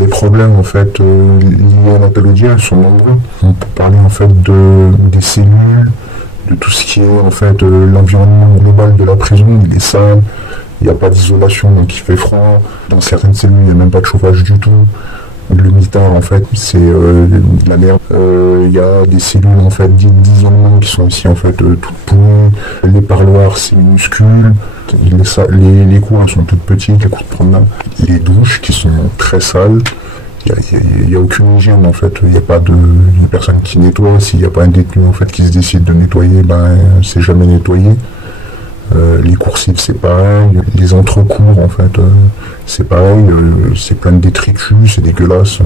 Les problèmes en fait liés à la pathologie, elles sont nombreux. On peut parler en fait des cellules, de tout ce qui est en fait l'environnement global de la prison. Il est sale, il n'y a pas d'isolation donc il fait froid. Dans certaines cellules il n'y a même pas de chauffage du tout. Le mitard en fait c'est de la merde. Il y a des cellules en fait d'isolement qui sont aussi en fait toutes pourries. Les parloirs c'est minuscule. Les cours sont toutes petites, les cours de promenade. Les douches qui sont très sales. Il n'y a aucune hygiène en fait. Il n'y a pas de personne qui nettoie. S'il n'y a pas un détenu en fait qui se décide de nettoyer, c'est jamais nettoyé. Les coursives c'est pareil, les entrecours en fait c'est pareil, c'est plein de détritus, c'est dégueulasse.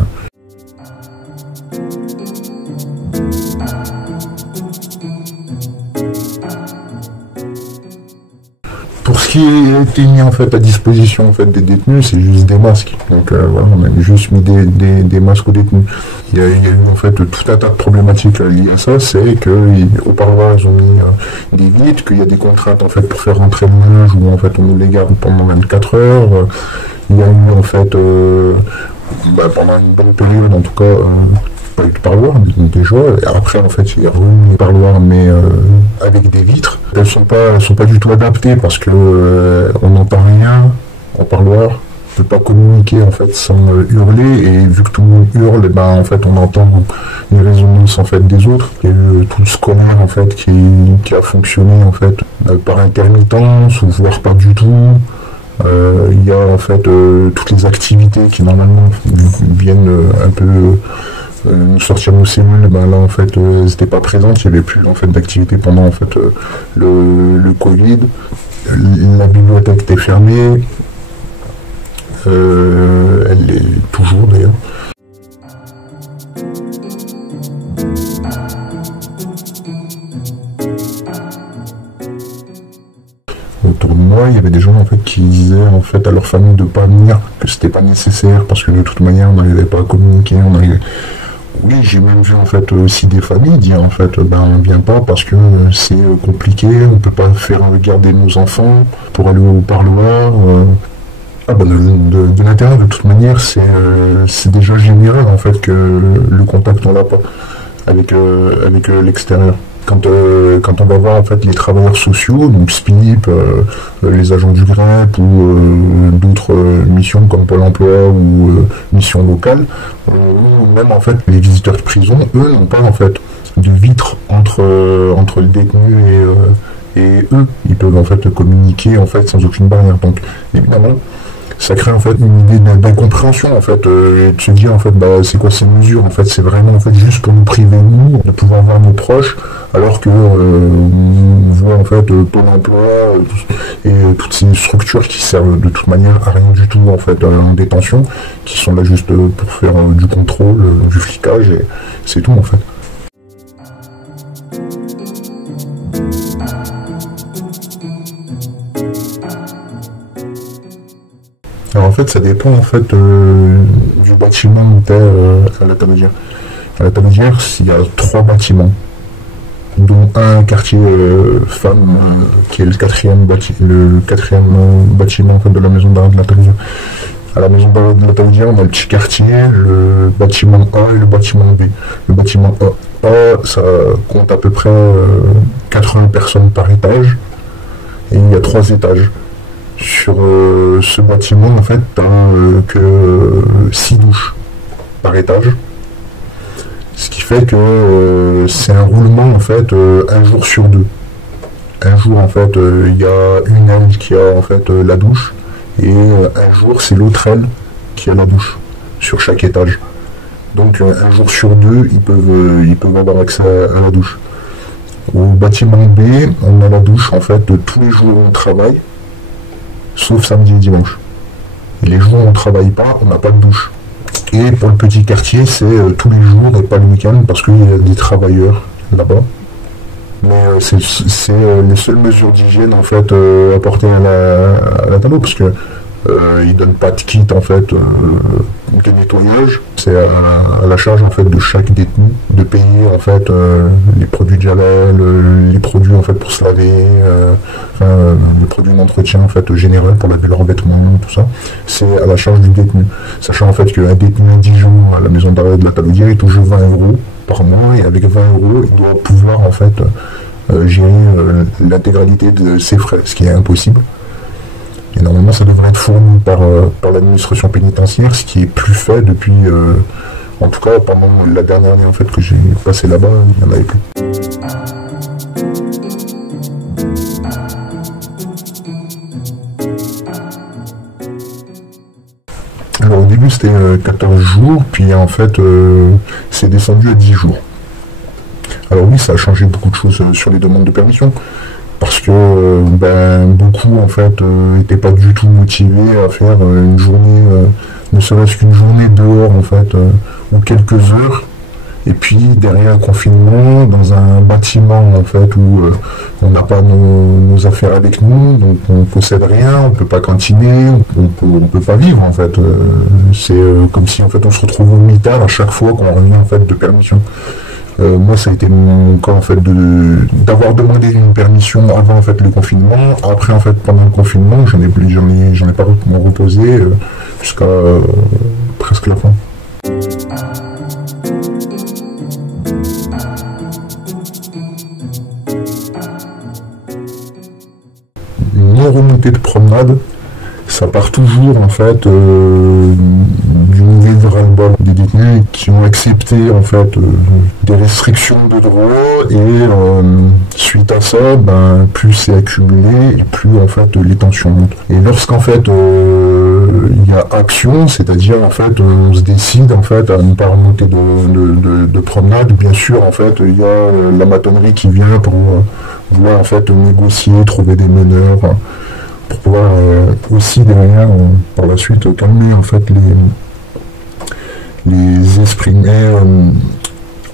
Pour ce qui a été mis en fait à disposition en fait des détenus, c'est juste des masques. Donc voilà, on a juste mis des masques aux détenus. Il y a eu en fait tout un tas de problématiques liées à ça, c'est qu'au parloir ils ont mis des vitres, qu'il y a des contraintes en fait pour faire rentrer le linge où en fait on nous les garde pendant 24 heures. Il y a eu en fait pendant une bonne période en tout cas pas eu de parloir déjà. Et après en fait il y a eu des parloirs mais avec des vitres. Elles sont pas du tout adaptées parce que on n'entend rien en parloir. On ne peut pas communiquer en fait sans hurler et vu que tout le monde hurle, en fait on entend les résonances en fait des autres. Il y a eu tout le scolaire en fait qui a fonctionné en fait par intermittence ou voire pas du tout. Il y a en fait toutes les activités qui normalement viennent un peu nous sortir nos cellules, là en fait elles n'étaient pas présentes, il n'y avait plus en fait d'activité pendant en fait le Covid. La bibliothèque était fermée, elle est toujours d'ailleurs. Autour de moi, il y avait des gens en fait qui disaient en fait à leur famille de pas venir, que c'était pas nécessaire parce que de toute manière on n'arrivait pas à communiquer, Oui, j'ai même vu en fait aussi des familles dire en fait on vient pas parce que c'est compliqué, on peut pas faire garder nos enfants pour aller au parloir. De l'intérieur de toute manière c'est déjà général en fait que le contact on l'a pas avec l'extérieur. Quand on va voir en fait les travailleurs sociaux, donc SPIP, les agents du GREP ou d'autres missions comme Pôle emploi ou missions locales, ou même en fait les visiteurs de prison, eux n'ont pas en fait de vitre entre le détenu et eux. Ils peuvent en fait communiquer en fait sans aucune barrière. Donc évidemment ça crée en fait une idée d'incompréhension en fait, de se dire en fait c'est quoi ces mesures en fait, c'est vraiment en fait juste pour nous priver nous de pouvoir voir nos proches alors que on voit en fait Pôle emploi et toutes ces structures qui servent de toute manière à rien du tout en fait en détention, qui sont là juste pour faire du contrôle, du flicage et c'est tout en fait. Alors en fait ça dépend en fait du bâtiment où tu es à la Talaudière. À la Talaudière il y a 3 bâtiments, dont un quartier femmes qui est le quatrième bâtiment en fait, de la maison d'arrêt de la Talaudière. À la maison d'arrêt de la Talaudière on a le petit quartier, le bâtiment A et le bâtiment B. Le bâtiment A ça compte à peu près 80 personnes par étage et il y a 3 étages. Sur ce bâtiment, en fait, t'as que 6 douches par étage. Ce qui fait que c'est un roulement, en fait, un jour sur 2. Un jour, en fait, il y a une aile qui a, en fait, la douche. Et un jour, c'est l'autre aile qui a la douche, sur chaque étage. Donc, un jour sur 2, ils peuvent avoir accès à la douche. Au bâtiment B, on a la douche, en fait, de tous les jours où on travaille. Sauf samedi et dimanche. Et les jours où on ne travaille pas, on n'a pas de douche. Et pour le petit quartier, c'est tous les jours et pas le week-end parce qu'il y a des travailleurs là-bas. Mais les seules mesures d'hygiène en fait apportées à la Tano, parce que ils donnent pas de kit en fait de nettoyage. C'est à la charge en fait de chaque détenu de payer en fait les produits de javel, les produits en fait pour se laver, les produits d'entretien en fait général pour laver leurs vêtements, tout ça. C'est à la charge du détenu. Sachant en fait qu'un détenu à Dijon à la maison d'arrêt de la Talaudière, il touche 20 € par mois, et avec 20 €, il doit pouvoir en fait gérer l'intégralité de ses frais, ce qui est impossible. Et normalement, ça devrait être fourni par l'administration pénitentiaire, ce qui est plus fait depuis, en tout cas pendant la dernière année en fait que j'ai passé là-bas, il n'y en avait plus. Alors au début c'était 14 jours, puis en fait c'est descendu à 10 jours. Alors oui, ça a changé beaucoup de choses sur les demandes de permission, parce que beaucoup en fait n'étaient pas du tout motivés à faire une journée, ne serait-ce qu'une journée dehors en fait, ou quelques heures, et puis derrière un confinement dans un bâtiment en fait où on n'a pas nos affaires avec nous, donc on possède rien, on peut pas cantiner, on peut pas vivre en fait. C'est comme si en fait on se retrouve au mitard à chaque fois qu'on revient en fait de permission. Moi, ça a été mon cas en fait d'avoir demandé une permission avant en fait le confinement. Après en fait pendant le confinement, j'en ai pas reposé jusqu'à presque la fin. Mon remontée de promenade, ça part toujours en fait d'une idée de ras-le-bol des détenus qui ont accepté en fait des restrictions de droit, et suite à ça, plus c'est accumulé et plus en fait les tensions montent. Et lorsqu'en fait il y a action, c'est-à-dire en fait on se décide en fait à ne pas remonter de promenade, bien sûr en fait il y a la maçonnerie qui vient pour vouloir en fait négocier, trouver des meneurs, pour pouvoir aussi derrière par la suite calmer en fait les esprits. Mais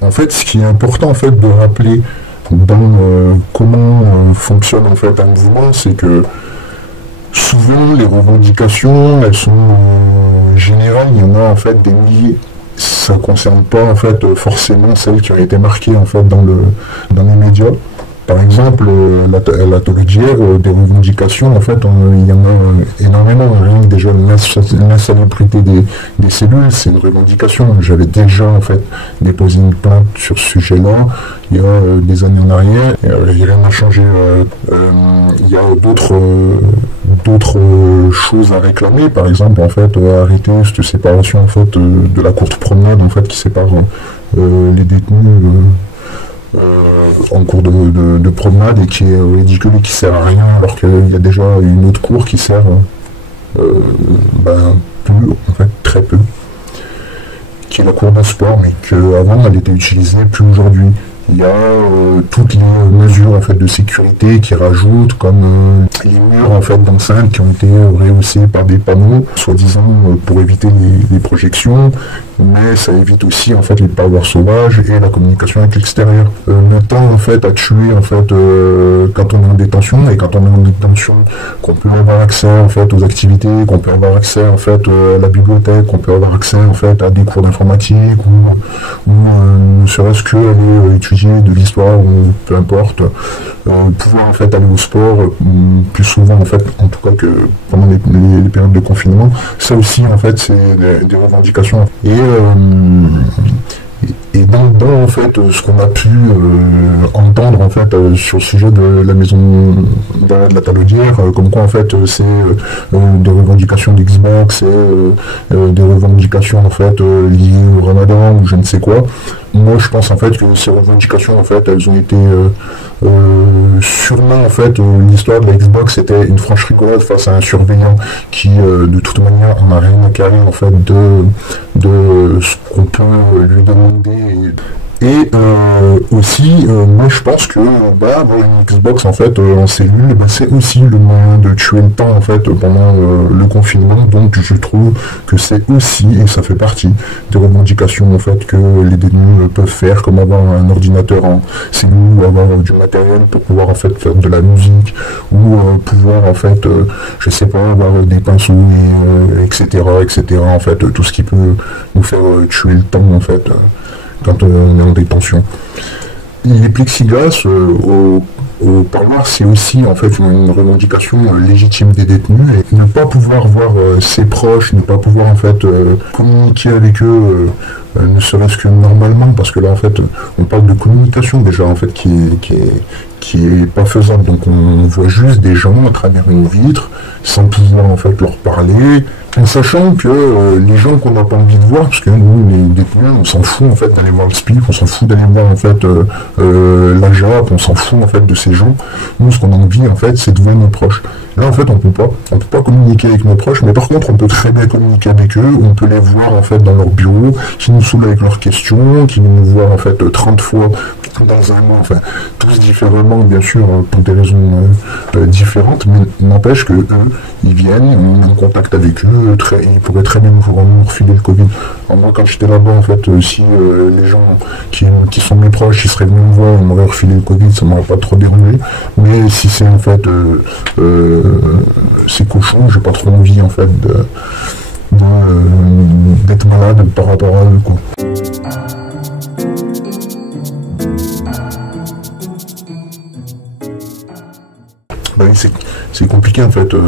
en fait ce qui est important en fait de rappeler dans comment fonctionne en fait un mouvement, c'est que souvent les revendications elles sont générales, il y en a en fait des milliers. Ça ne concerne pas en fait forcément celles qui ont été marquées en fait dans les médias. Par exemple, la Talaudière, des revendications, en fait, il y en a énormément. Rien que déjà l'insalubrité des cellules, c'est une revendication. J'avais déjà, en fait, déposé une plainte sur ce sujet-là, il y a des années en arrière. Il n'y a rien à changer. Il y a d'autres choses à réclamer. Par exemple, en fait, arrêter cette séparation, en fait, de la courte promenade, en fait, qui sépare les détenus en cours de promenade, et qui est ridicule et qui sert à rien, alors qu'il y a déjà une autre cour qui sert plus, en fait très peu, qui est la cour de sport, mais qu'avant elle était utilisée, plus aujourd'hui. Il y a toutes les mesures en fait de sécurité qui rajoutent, comme les murs en fait d'enceinte qui ont été rehaussés par des panneaux, soi-disant pour éviter les projections, mais ça évite aussi en fait les parloirs sauvages et la communication avec l'extérieur. Le temps en fait à tuer en fait quand on est en détention, et quand on est en détention, qu'on peut avoir accès en fait aux activités, qu'on peut avoir accès en fait à la bibliothèque, qu'on peut avoir accès en fait à des cours d'informatique, ou ne serait-ce que aller étudier de l'histoire, ou peu importe, pouvoir en fait aller au sport plus souvent en fait, en tout cas que pendant les périodes de confinement. Ça aussi en fait c'est des revendications. Et dans en fait ce qu'on a pu entendre en fait sur le sujet de la maison de la Talaudière, comme quoi en fait c'est des revendications d'Xbox, et des revendications en fait liées au Ramadan ou je ne sais quoi. Moi je pense en fait que ces revendications en fait elles ont été sûrement en fait l'histoire de la Xbox était une franche rigolade face à un surveillant qui de toute manière on n'a rien à carrer en fait de ce qu'on peut lui demander Et aussi, moi je pense que avoir une Xbox en fait en cellule, c'est aussi le moyen de tuer le temps en fait pendant le confinement. Donc je trouve que c'est aussi, et ça fait partie des revendications en fait que les détenus peuvent faire, comme avoir un ordinateur en cellule ou avoir du matériel pour pouvoir en fait faire de la musique ou pouvoir en fait, je sais pas, avoir des pinceaux et etc. En fait, tout ce qui peut nous faire tuer le temps en fait. Quand on est en détention. Les plexiglas au parloir, c'est aussi en fait une revendication légitime des détenus et ne pas pouvoir voir ses proches, ne pas pouvoir en fait communiquer avec eux, ne serait-ce que normalement, parce que là en fait on parle de communication déjà en fait qui est pas faisable. Donc on voit juste des gens à travers une vitre sans pouvoir en fait leur parler, en sachant que les gens qu'on n'a pas envie de voir, parce que nous les détenus on s'en fout en fait d'aller voir le SPIC, on s'en fout d'aller voir en fait la JAP, on s'en fout en fait de ces gens. Nous ce qu'on a envie en fait c'est de voir nos proches. Là en fait on peut pas communiquer avec nos proches, mais par contre on peut très bien communiquer avec eux, on peut les voir en fait dans leur bureau, qui nous saoulent avec leurs questions, qui nous voient en fait 30 fois dans un mois, enfin tous différemment bien sûr pour des raisons différentes, mais n'empêche que eux ils viennent, on est en contact avec eux, ils pourraient très bien nous refiler le Covid. Alors moi quand j'étais là-bas en fait, si les gens qui sont mes proches, ils seraient venus me voir, ils m'auraient refilé le Covid, ça m'aurait pas trop dérangé, mais si c'est en fait ces cochons, j'ai pas trop envie en fait d'être malade par rapport à eux quoi. C'est compliqué en fait de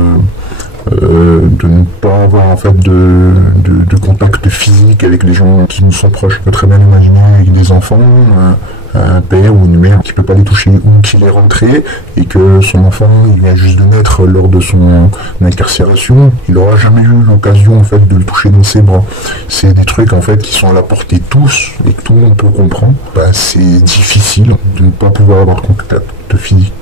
ne pas avoir en fait de contact physique avec les gens qui nous sont proches. Je peux très bien imaginer avec des enfants, un père ou une mère qui peut pas les toucher ou qui est rentré et que son enfant il vient juste de naître lors de son incarcération, il n'aura jamais eu l'occasion en fait de le toucher dans ses bras. C'est des trucs en fait qui sont à la portée de tous et que tout le monde peut comprendre. C'est difficile de ne pas pouvoir avoir contact physique.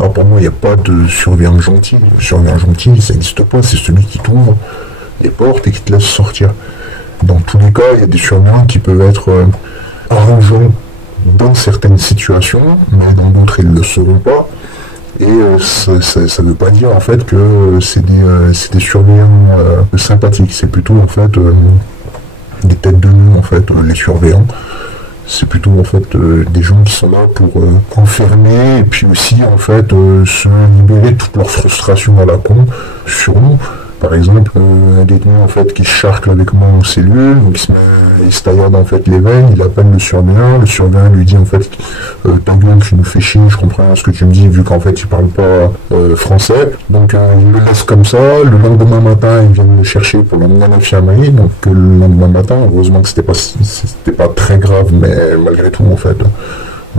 Alors pour moi, il n'y a pas de surveillant gentil. Le surveillant gentil, ça n'existe pas. C'est celui qui t'ouvre les portes et qui te laisse sortir. Dans tous les cas, il y a des surveillants qui peuvent être arrangeants dans certaines situations, mais dans d'autres, ils ne le seront pas. Et ça ne veut pas dire en fait que c'est des surveillants sympathiques. C'est plutôt en fait des têtes de nœud en fait, les surveillants. C'est plutôt en fait des gens qui sont là pour enfermer et puis aussi en fait se libérer de toute leur frustration à la con sur nous. Par exemple, un détenu en fait qui charcle avec moi en cellule, donc il se taillarde en fait les veines, il appelle le surveillant lui dit en fait ta gueule tu nous fais chier, je comprends rien ce que tu me dis vu qu'en fait il parle pas français, donc il me laisse comme ça, le lendemain matin il vient me chercher pour l'emmener à l'infirmerie, donc le lendemain matin, heureusement que c'était pas très grave, mais malgré tout en fait,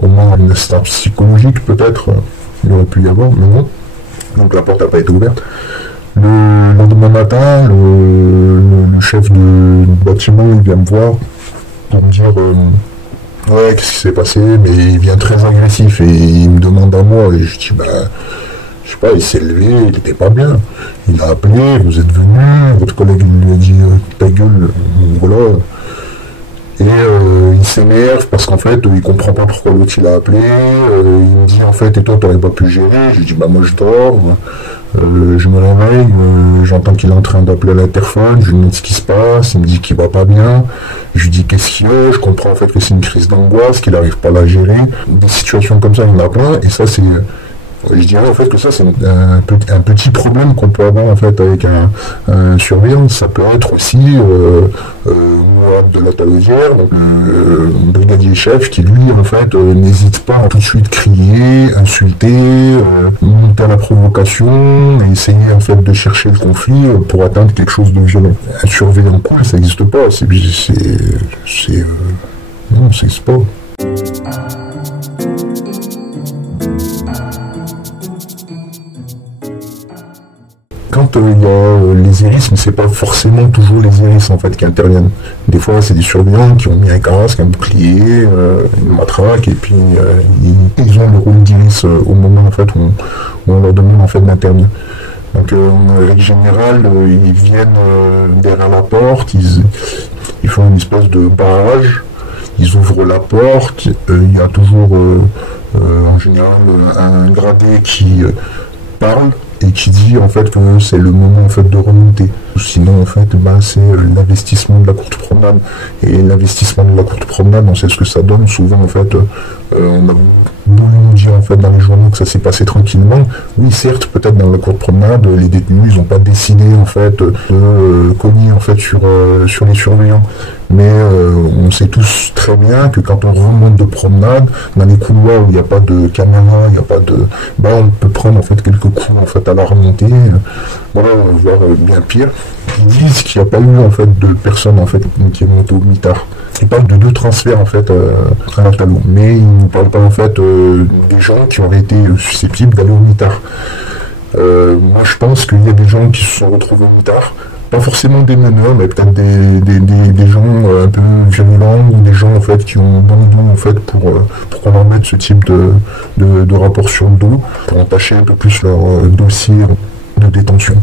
au moins une assistance psychologique peut-être, il aurait pu y avoir, mais non, donc la porte n'a pas été ouverte. Le lendemain matin, le chef du bâtiment il vient me voir pour me dire ouais qu'est-ce qui s'est passé, mais il vient très agressif et il me demande à moi et je dis je sais pas, il s'est levé, il était pas bien, il a appelé, vous êtes venu, votre collègue lui a dit ta gueule, voilà. Et il s'énerve parce qu'en fait il comprend pas pourquoi l'autre il a appelé, il me dit en fait et toi t'aurais pas pu gérer, je lui dis moi je dors, je me réveille, j'entends qu'il est en train d'appeler à l'interphone, je lui demande ce qui se passe, il me dit qu'il va pas bien, je lui dis qu'est-ce qu'il y a, je comprends en fait que c'est une crise d'angoisse, qu'il n'arrive pas à la gérer, des situations comme ça il y en a plein et ça c'est... Je dirais en fait que ça c'est un petit problème qu'on peut avoir en fait avec un surveillant. Ça peut être aussi Mourad de la Talaudière, donc brigadier chef, qui lui en fait n'hésite pas à tout de suite crier, insulter, monter à la provocation, et essayer en fait de chercher le conflit pour atteindre quelque chose de violent. Un surveillant cool, ça n'existe pas. Non, ça n'existe pas. Quand il y a les iris, mais c'est pas forcément toujours les iris en fait qui interviennent. Des fois c'est des surveillants qui ont mis un casque, un bouclier, une matraque, et puis ils ont le rôle d'iris au moment en fait où on leur demande en fait d'intervenir. Donc en règle générale, ils viennent derrière la porte, ils font une espèce de barrage, ils ouvrent la porte, il y a toujours en général un gradé qui parle et qui dit en fait que c'est le moment en fait de remonter. Sinon en fait c'est l'investissement de la courte promenade. Et l'investissement de la courte promenade, on sait ce que ça donne. Souvent en fait on a beau nous dire en fait dans les journaux que ça s'est passé tranquillement. Oui certes, peut-être dans la courte promenade, les détenus ils n'ont pas décidé en fait de cogner en fait sur les surveillants. Mais on sait tous très bien que quand on remonte de promenade, dans les couloirs où il n'y a pas de caméra, il n'y a pas de... on peut prendre en fait quelques coups en fait à la remontée. Voilà, on va voir bien pire. Ils disent qu'il n'y a pas eu en fait de personnes en fait qui est montée au mitard. Ils parlent de 2 transferts en fait à la talon, mais ils ne parlent pas en fait des gens qui auraient été susceptibles d'aller au mitard. Moi je pense qu'il y a des gens qui se sont retrouvés au mitard. Pas forcément des meneurs, mais peut-être des gens un peu violents ou des gens en fait qui ont bon dos en fait pour qu'on leur mette ce type de rapport sur le dos pour entacher un peu plus leur dossier de détention.